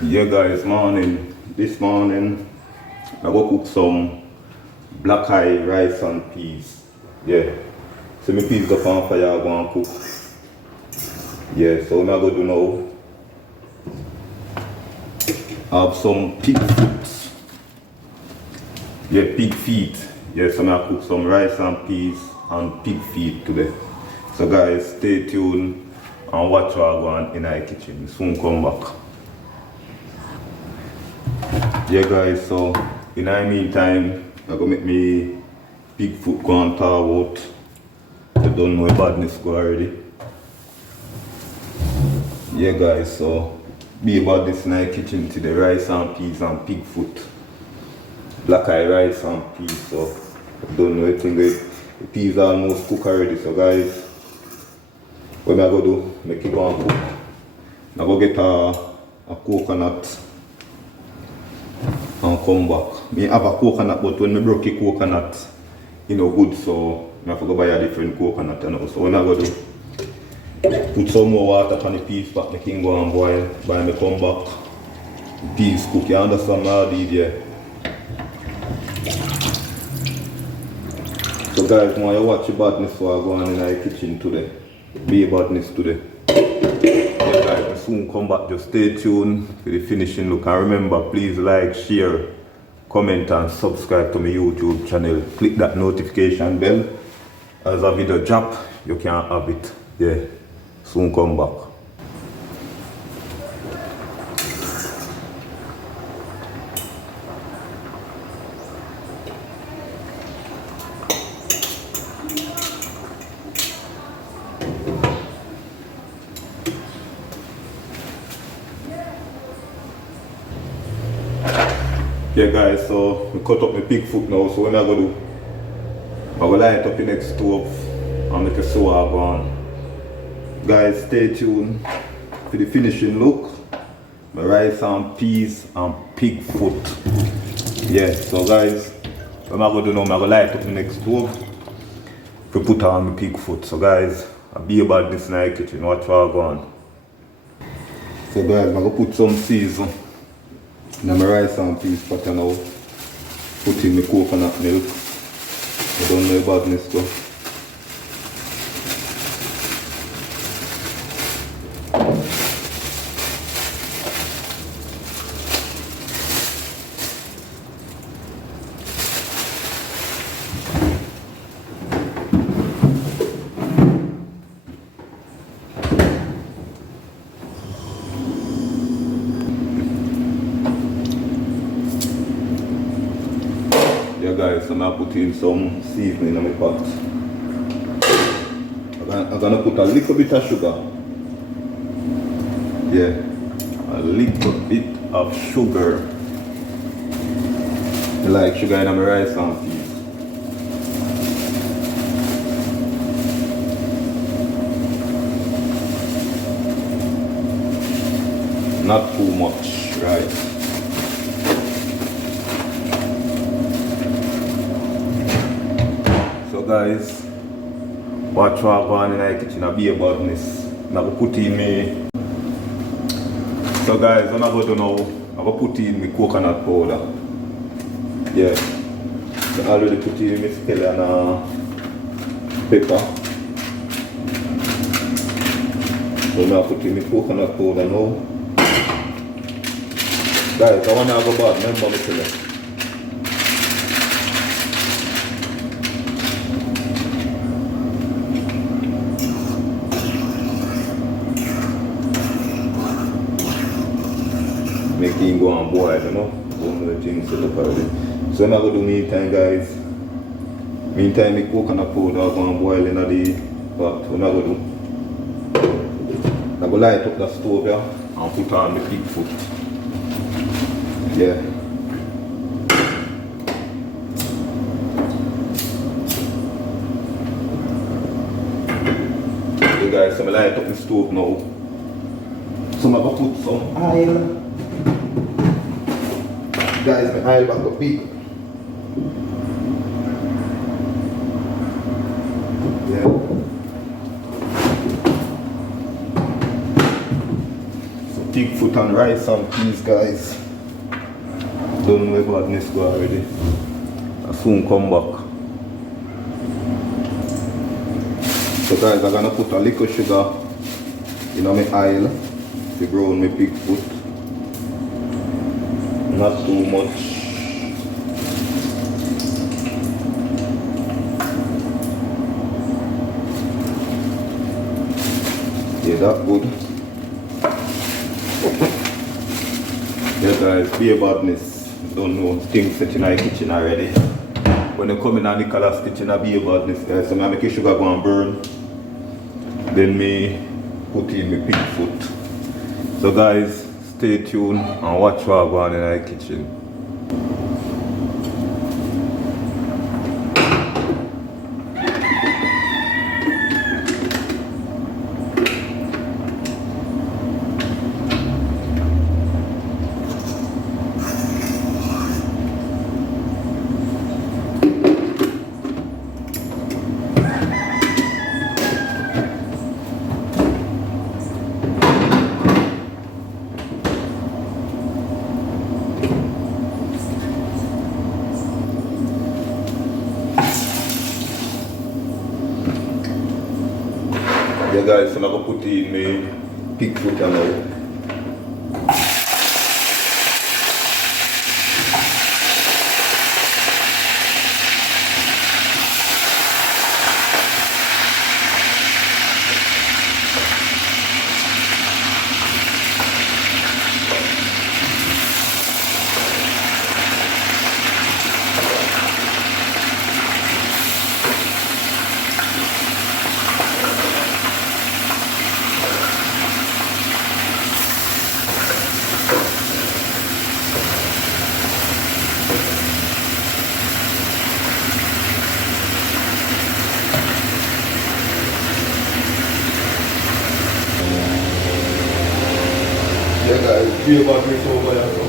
Yeah guys, morning. This morning I go cook some black eye rice and peas. Yeah. So my peas go on fire, I go and cook. Yeah, so what I go do now, I have some pig feet. Yeah, pig feet. Yeah, so I cook some rice and peas and pig feet today. So guys, stay tuned and watch what I go on in the kitchen. Soon come back. Yeah guys, so in the meantime, I'm gonna make me pig foot go and thaw out. You don't know badness go already. Yeah guys, so be about this in the kitchen today, rice and peas and pig foot. Black eye rice and peas, so I don't know anything. The peas are almost cooked already, so guys, what I go do, make it go and cook. I go get a coconut and come back. Me have a coconut, but when I broke a coconut, you know, good, so I have to go buy a different coconut. You know. So when I go do, put some more water on the peas, but make it go and boil. By me come back, the peas cook. You understand what I did, yeah? So guys, when you watch the badness, so I go on in the kitchen today. Be a badness today. Yeah guys, I soon come back. Just stay tuned for the finishing look. And remember, please like, share, comment and subscribe to my YouTube channel. Click that notification bell. As a video drop, you can have it. Yeah, soon come back. Yeah guys, so we cut up my pig foot now, so what I go do, I will light up the next stove and make a sour on. Guys, stay tuned for the finishing look. My rice and peas and pig foot. Yeah, so guys, what I go do now, I will light up the next stove to put on my pig foot. So guys, I'll be about this in the kitchen, watch what I go on. So guys, I'm going to put some season. Now my rice and peas pot now. Put in my coconut milk. I don't know about this stuff. Yeah guys, so now put in some seasoning in my pot. I'm gonna put a little bit of sugar. Yeah, a little bit of sugar. I like sugar in my rice and peas. Not too much, right? So guys, watch what I go on in the kitchen, I'll be about this. Now I put in me. So guys, what I go do now, I go put in my coconut powder. Yeah. I already put in my scallion and pepper. So now I put in my coconut powder now. Guys, I want to go back, remember me tell you. Make it go and boil, you know. One of the things set up already. So I'm going to do meantime guys. Meantime the coconut powder go and boil in the pot. What I'm going to do, I'm going to light up the stove here and put on the pig foot. Yeah. Okay guys, so I'm going to light up the stove now. So I'm going to put some oil. Guys, my oil back up big. Yeah. So pig foot and rice and peas, guys. Don't know about this go already. I'll soon come back. So guys, I'm gonna put a little sugar in my oil to brown my pig foot. Not too much. Yeah, that good. Yeah guys, be a badness. Don't know things set in our kitchen already. When you come in our Nicholas kitchen, I be a badness guys. So I make sugar go and burn. Then me put in my pig foot. So guys, stay tuned and watch what I go on in our kitchen. Yeah guys, so I'm going to put in my pig foot now. Yeah guys, be about this over here. So.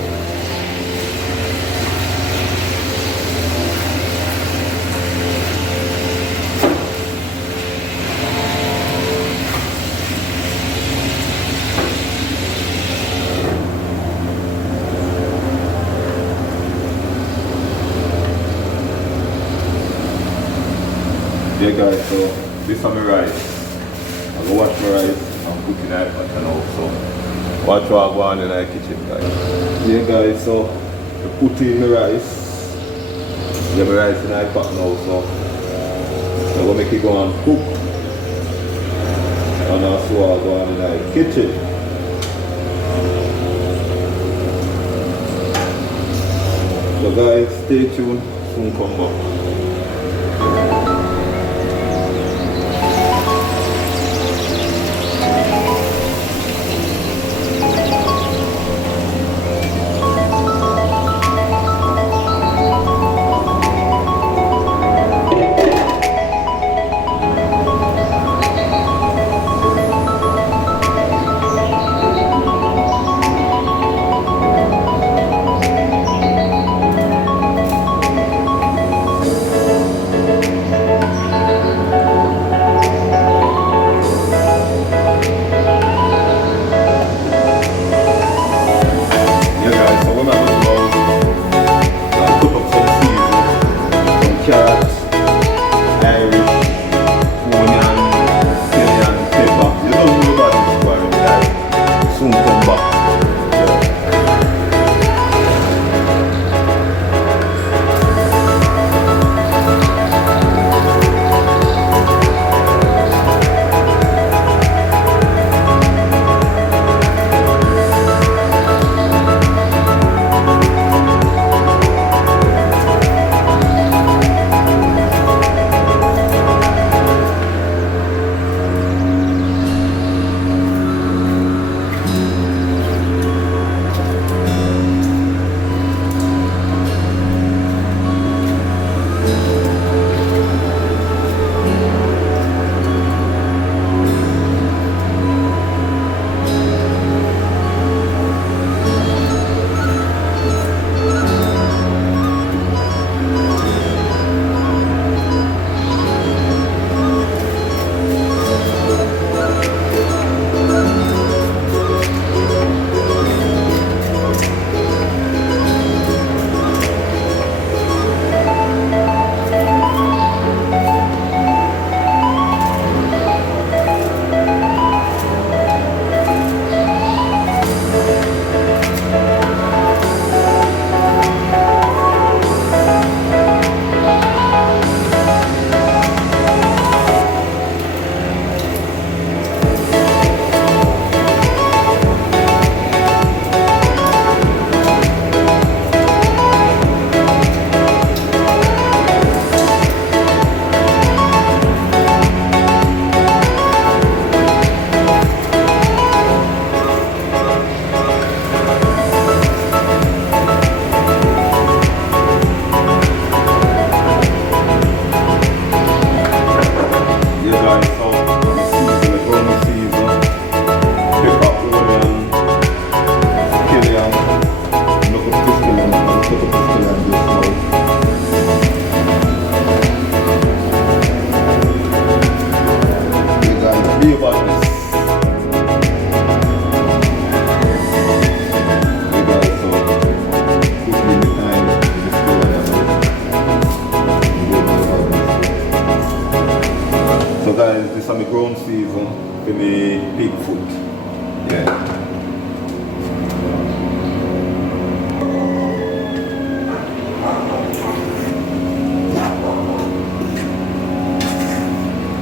Yeah guys, so this is my rice. I'm gonna wash my rice and put in that pot now. So watch what I go on in our kitchen guys. Yeah guys, so I put in the rice. Yeah, my rice in our pot now, so I'm gonna make it go and cook. And that's what I go on in our kitchen. So guys, stay tuned, soon come back.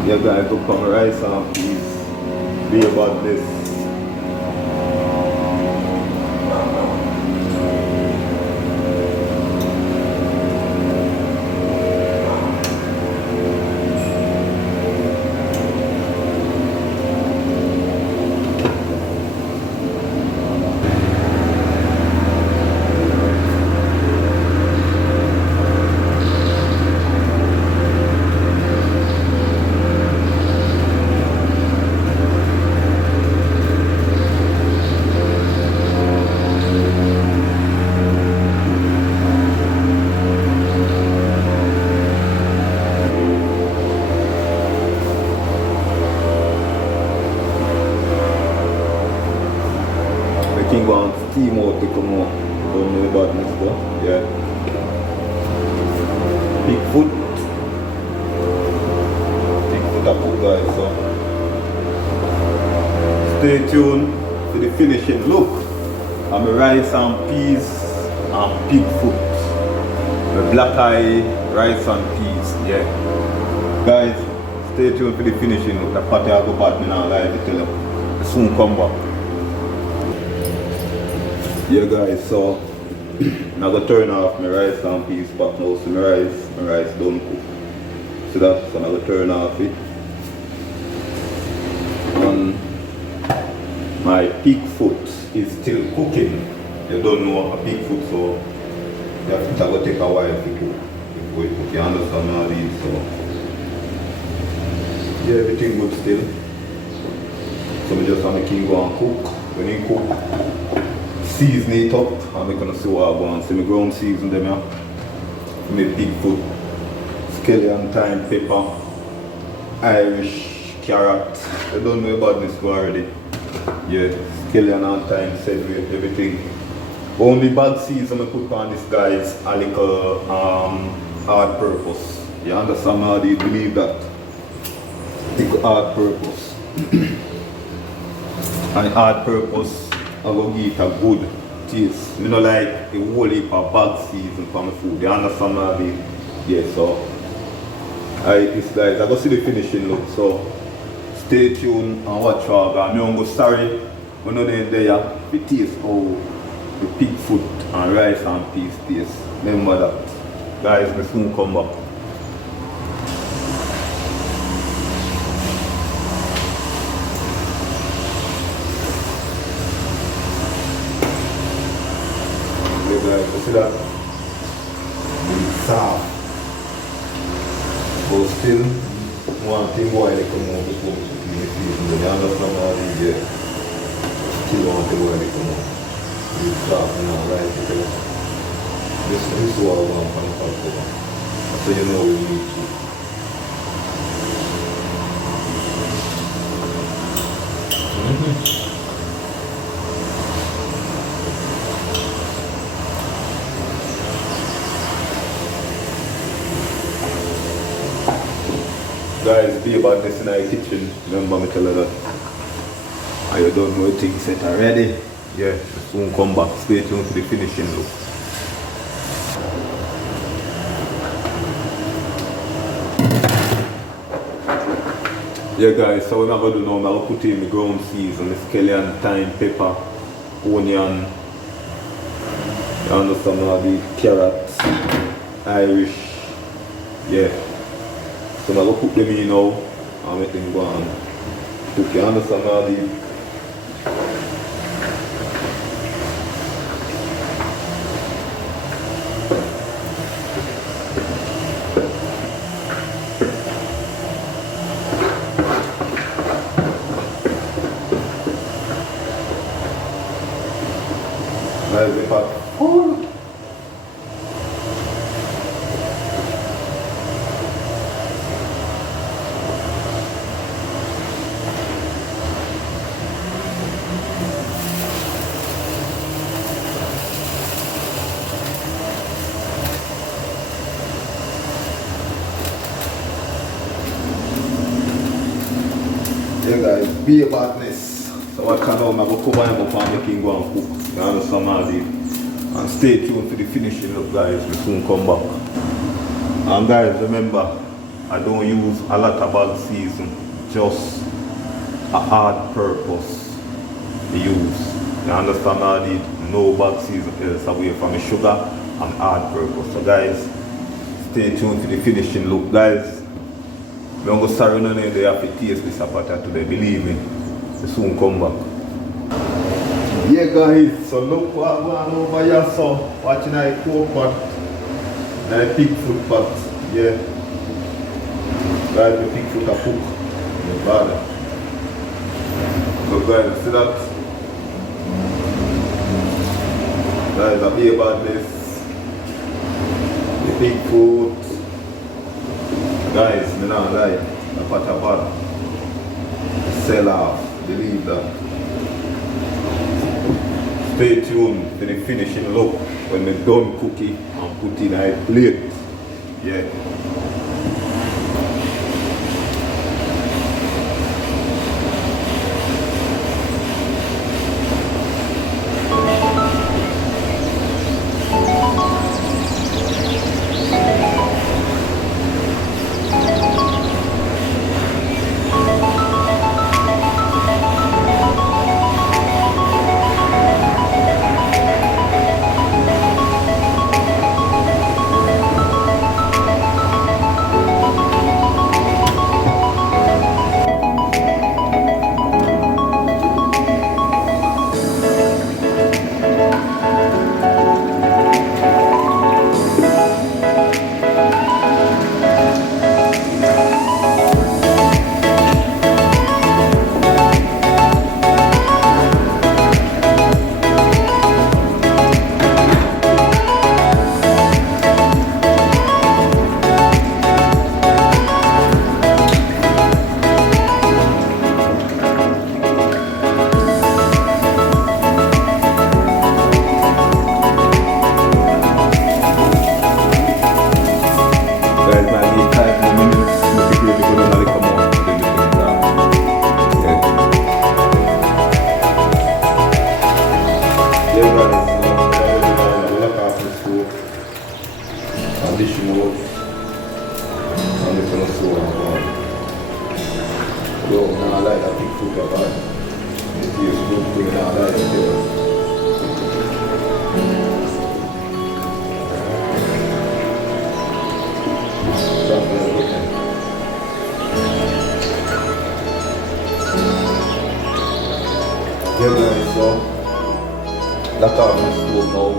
Yeah guys, look on the rice and peas. Be about this. I can go and steam out to come out. Don't know about this though. Yeah. Big foot. Big foot up guys, so stay tuned to the finishing look. I'm a rice and peas and pig foot. The black eye rice and peas, yeah. Guys, stay tuned for the finishing look. The party I go back me now live to tell you. Soon come back. Yeah guys, so I'm going to turn off my rice and peas back now. So my rice don't cook. See that? So I'm going to turn off it. And my pig foot is still cooking. You don't know a pig foot, so you have to take a while to cook before you cook. You understand all these, so yeah, everything good still. So I just want to go and cook. When you cook, season it up, and we're gonna see what I want. See my ground season them here. My pig foot, scallion, thyme, pepper, Irish, carrot. I don't know about this already. Yeah, scallion and thyme, celery, everything. Only bad season I put on this guys a little hard purpose. You understand how they believe that? Little hard purpose. And hard purpose I go give a good taste. I don't like a whole heap of bad season for my food. You understand how they? Yeah, so it's guys, I go see the finishing look, so stay tuned and watch all that. I'm go sorry when you're there, the taste how the pig foot and rice and peas taste. Remember that. Guys, we soon come back. Guys, you see that? It's soft. But still, one thing boil they come out before we cook in the season. You understand how they get? Still want to boil they come out. It's soft now, right? This is what I want from the pot. So you know we need to. Guys, be about this in our kitchen. Remember me tell you that. And you don't know things set already. Yeah, soon come back. Stay tuned to the finishing look. Yeah guys, so what I'm going to do now, I'm going to put in the ground season, the scallion, thyme, pepper, onion, you understand now, the carrots, Irish, yeah. So I'm going to cook them in now and make them go and cook. You understand now the guys, the pot. Yeah guys, be about this. So what can I do? I'm going to cover him up and make him go and cook. You understand how it is? And stay tuned for the finishing look guys, we soon come back. And guys, remember, I don't use a lot of bag season, just a hard purpose to use. You understand? I need no bag season else away from the sugar and hard purpose. So guys, stay tuned for the finishing look. Guys, don't go sorry no name they have to taste this apata today, believe me. They soon come back. Yeah guys, so look what going over here, so watching I pork pot and a pig foot pot. Yeah. Guys, the pig foot a cook. Bad. So guys, see that? Guys, a bit about this. The pig foot. Guys, me not lie. The pot a bad. Sell off. Believe that. Stay tuned for the finishing look when the done cookie and put in a plate. Yeah. Yeah guys, so that's all I'm stove now.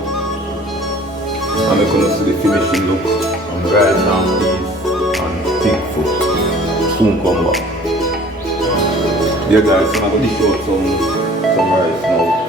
I'm gonna see the finishing look on the rice and peas and pig foot. Soon come back. Yeah guys, so I'm gonna dish out some rice now.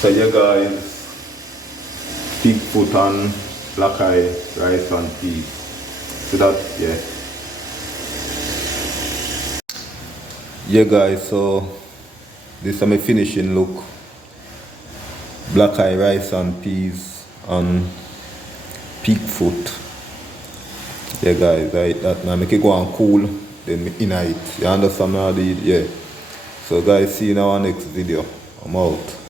So yeah guys, pig foot and black eye, rice and peas. So that, yeah. Yeah guys, so this is my finishing look. Black eye rice and peas and pig foot. Yeah guys, I eat that now. Make it go and cool, then me in it. You understand how I do it? Yeah. So guys, see you in our next video. I'm out.